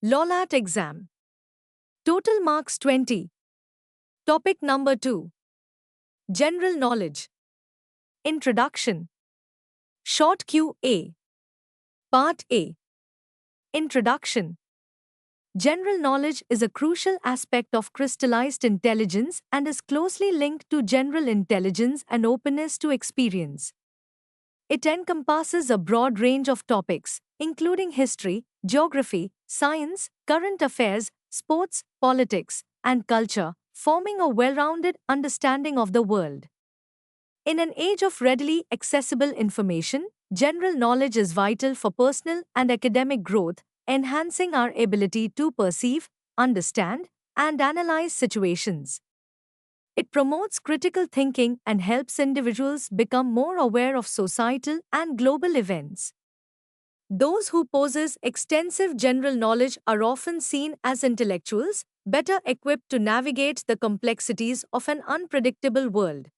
LAT Exam. Total marks 20. Topic number 2. General Knowledge. Introduction. Short Q&A. Part A. Introduction. General knowledge is a crucial aspect of crystallized intelligence and is closely linked to general intelligence and openness to experience. It encompasses a broad range of topics, including history, geography, science, current affairs, sports, politics, and culture, forming a well-rounded understanding of the world. In an age of readily accessible information, general knowledge is vital for personal and academic growth, enhancing our ability to perceive, understand, and analyze situations. It promotes critical thinking and helps individuals become more aware of societal and global events. Those who possess extensive general knowledge are often seen as intellectuals, better equipped to navigate the complexities of an unpredictable world.